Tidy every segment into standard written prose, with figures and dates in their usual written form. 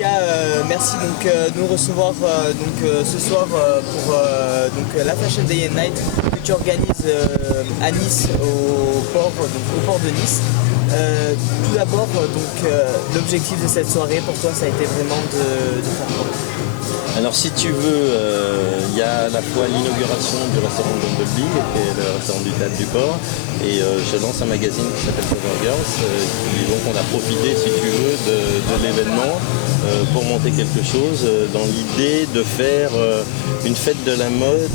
Ulrika, merci de nous recevoir ce soir pour la Fashion Day and Night que tu organises à Nice, au port de Nice. Tout d'abord, l'objectif de cette soirée pour toi, ça a été vraiment de faire quoi? Alors si tu veux, il y a à la fois l'inauguration du restaurant Bumblebee, qui est le restaurant du Théâtre du Port, et je lance un magazine qui s'appelle Cover Girls, donc on a profité, si tu veux, de l'événement pour monter quelque chose dans l'idée de faire une fête de la mode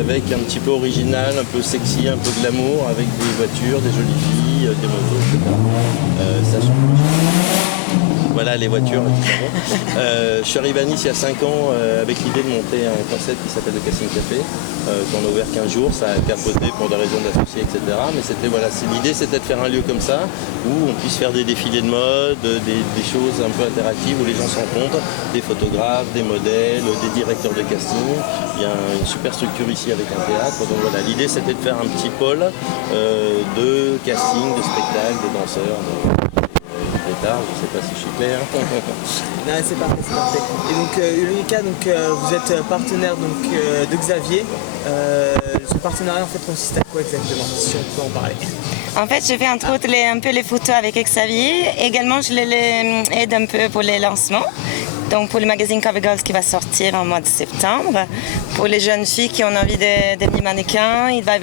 avec un petit peu original, un peu sexy, un peu glamour, avec des voitures, des jolies filles, des motos, etc. Ça change. Voilà les voitures, évidemment. Je suis arrivé à Nice il y a 5 ans avec l'idée de monter un concept qui s'appelle le Casting Café, qu'on a ouvert 15 jours, ça a capoté pour des raisons d'associés, etc. Mais l'idée c'était de faire un lieu comme ça, où on puisse faire des défilés de mode, des choses un peu interactives, où les gens se rencontrent, des photographes, des modèles, des directeurs de casting. Il y a une super structure ici avec un théâtre. Donc voilà, l'idée c'était de faire un petit pôle de casting, de spectacle, de danseurs. Je ne sais pas si je suis clair. Non, c'est parfait. Et donc Ulrika, vous êtes partenaire de Xavier. Ce partenariat en fait consiste à quoi exactement, si on peut en parler? En fait, je fais entre autres un peu les photos avec Xavier. Également, je les aide un peu pour les lancements. Donc pour le magazine Cover Girls qui va sortir en mois de septembre. Pour les jeunes filles qui ont envie de devenir mannequins, il va y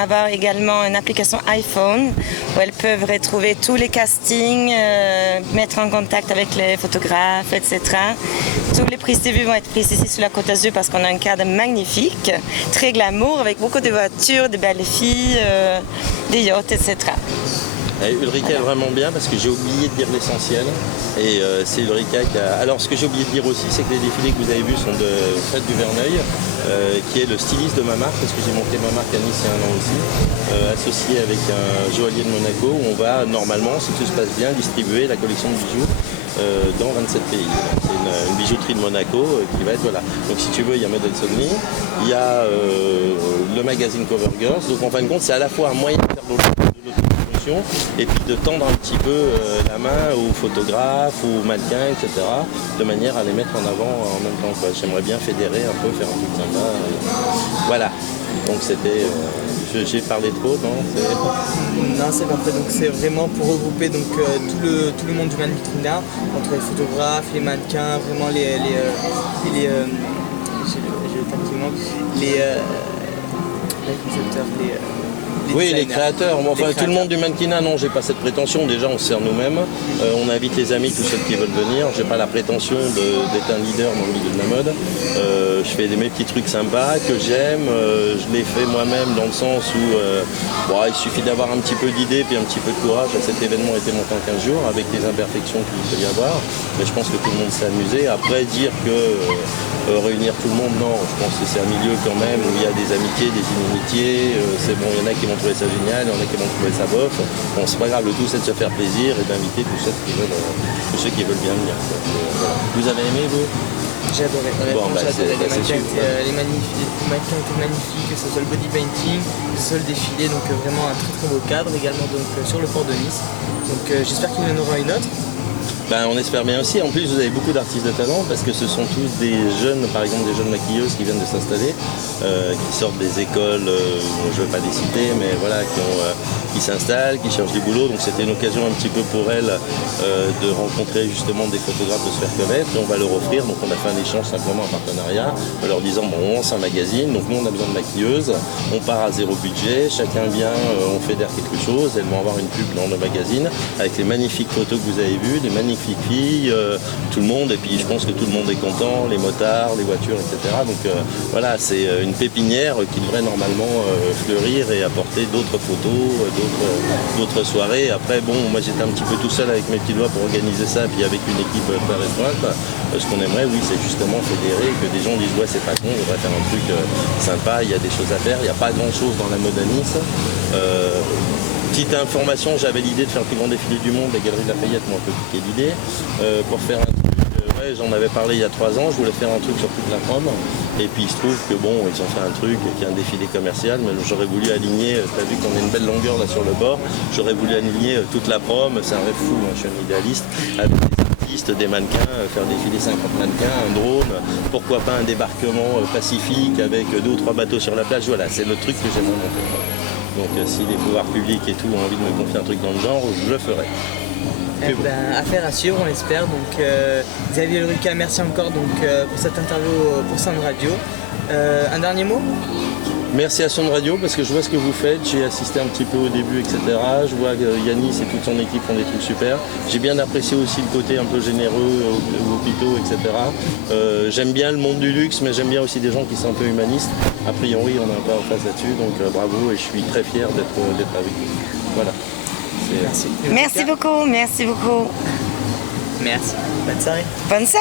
avoir également une application iPhone où elles peuvent retrouver tous les castings, mettre en contact avec les photographes, etc. Tous les prises de vue vont être prises ici sur la Côte d'Azur parce qu'on a un cadre magnifique, très glamour, avec beaucoup de voitures, de belles filles, des yachts, etc. Et Ulrika est vraiment bien parce que j'ai oublié de dire l'essentiel et c'est Ulrika qui a... Alors ce que j'ai oublié de dire aussi, c'est que les défilés que vous avez vus sont de Fred Duverneuil, qui est le styliste de ma marque, parce que j'ai monté ma marque à Nice il y a 1 an aussi, associé avec un joaillier de Monaco où on va normalement, si tout se passe bien, distribuer la collection de bijoux dans 27 pays. C'est une bijouterie de Monaco qui va être, voilà. Donc si tu veux, il y a Model Sogni, il y a le magazine Cover Girls, donc en fin de compte, c'est à la fois un moyen de faire de l'autopromotion et puis de tendre un petit peu la main aux photographes, aux mannequins, etc., de manière à les mettre en avant en même temps. J'aimerais bien fédérer un peu, faire un truc sympa. Voilà, donc c'était... J'ai parlé trop, non? Non, c'est parfait. Donc c'est vraiment pour regrouper tout le monde du mannequinat, entre les photographes, les mannequins, vraiment les créateurs. Enfin, tout le monde du mannequinat, non, j'ai pas cette prétention. Déjà, on se sert nous-mêmes. On invite les amis, tous ceux qui veulent venir. J'ai pas la prétention d'être un leader dans le milieu de la mode. Je fais mes petits trucs sympas que j'aime. Je les fais moi-même dans le sens où il suffit d'avoir un petit peu d'idée puis un petit peu de courage. Cet événement a été monté en 15 jours avec les imperfections qu'il peut y avoir. Mais je pense que tout le monde s'est amusé. Après, dire que réunir tout le monde, non. Je pense que c'est un milieu quand même où il y a des amitiés, des inimitiés. C'est bon, il y en a qui vont trouver ça génial, il y en a qui vont trouver ça bof. Bon, c'est pas grave, le tout c'est de se faire plaisir et d'inviter tous ceux qui veulent bien venir. Voilà. Vous avez aimé, vous? J'ai adoré. Bon, j'ai adoré. Les mannequins étaient magnifiques, que ce soit le body painting, que ce soit le défilé, donc vraiment un très très beau cadre également sur le port de Nice. Donc j'espère qu'il y en aura une autre. On espère bien aussi. En plus, vous avez beaucoup d'artistes de talent parce que ce sont tous des jeunes, par exemple des jeunes maquilleuses qui viennent de s'installer, qui sortent des écoles, je ne veux pas les citer, mais voilà, qui s'installent, qui cherchent du boulot. Donc c'était une occasion un petit peu pour elles de rencontrer justement des photographes, de se faire connaître. Et on va leur offrir, donc on a fait un échange simplement, un partenariat, en leur disant bon, on lance un magazine, donc nous on a besoin de maquilleuses, on part à 0 budget, chacun vient, on fédère quelque chose, elles vont avoir une pub dans le magazine avec les magnifiques photos que vous avez vues, les magnifiques filles, tout le monde, et puis je pense que tout le monde est content, les motards, les voitures, etc. Donc voilà, c'est une pépinière qui devrait normalement fleurir et apporter d'autres photos, d'autres soirées. Après, bon, moi j'étais un petit peu tout seul avec mes petits doigts pour organiser ça, puis avec une équipe très restreinte. Ce qu'on aimerait, oui, c'est justement fédérer, que des gens disent ouais, c'est pas con, on devrait faire un truc sympa, il y a des choses à faire, il n'y a pas grand chose dans la mode à Nice. Petite information, j'avais l'idée de faire le plus grand défilé du monde, la Galerie de Lafayette m'a un peu piqué l'idée, pour faire un truc, j'en avais parlé il y a 3 ans, je voulais faire un truc sur toute la prom, et puis il se trouve que bon, ils ont fait un truc qui est un défilé commercial, mais j'aurais voulu aligner, tu as vu qu'on a une belle longueur là sur le bord, j'aurais voulu aligner toute la prom, c'est un rêve fou, hein, je suis un idéaliste, avec piste, des mannequins, faire défiler 50 mannequins, un drone, pourquoi pas un débarquement pacifique avec 2 ou 3 bateaux sur la plage. Voilà, c'est le truc que j'aimerais monter. Donc si les pouvoirs publics et tout ont envie de me confier un truc dans le genre, je le ferai. Eh ben, affaire à suivre, on l'espère. Donc Xavier Ulrika, merci encore donc, pour cette interview pour Sound Radio. Un dernier mot? Merci à Sound Radio parce que je vois ce que vous faites, j'ai assisté un petit peu au début, etc. Je vois que Yanis et toute son équipe font des trucs super. J'ai bien apprécié aussi le côté un peu généreux aux hôpitaux, etc. J'aime bien le monde du luxe, mais j'aime bien aussi des gens qui sont un peu humanistes. A priori, on est un peu en phase là-dessus, donc bravo et je suis très fier d'être avec vous. Voilà. Merci. Merci beaucoup, merci beaucoup. Merci. Bonne soirée. Bonne soirée.